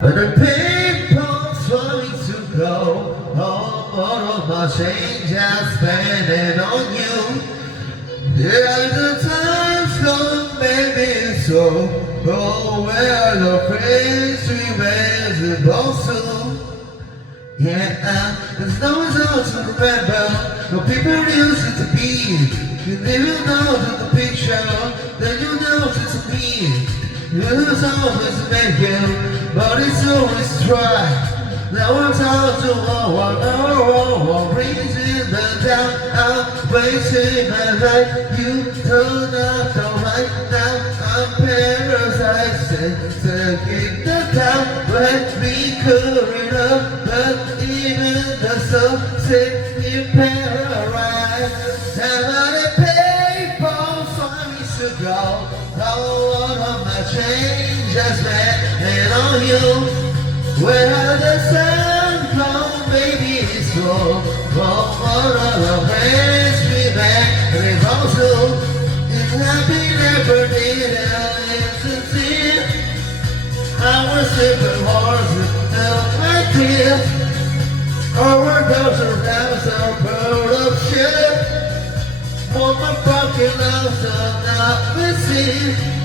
But the people's wanting to go. All of my change I spending on you. There are the times gone, baby, so oh, where the friends remain supposed to. Yeah, there's no results to remember. No people used it to be. You never know the picture, then you know it's to me. It's always make you, but it's always try. Now I'm talking to one reason the down. I'm wasting my life. You turn up the right now. I'm parasized, taking the time. Let me cover it up, but even the sunset in paradise. Somebody pay for funny to go. All of my change has been on you. Where the sun comes, baby, it's slow. All of the friends we met, we both do. It's happy never did it's sincere. Our simple horses held my tears. Our dogs are down some bird of shit. For my fucking love, so now we see.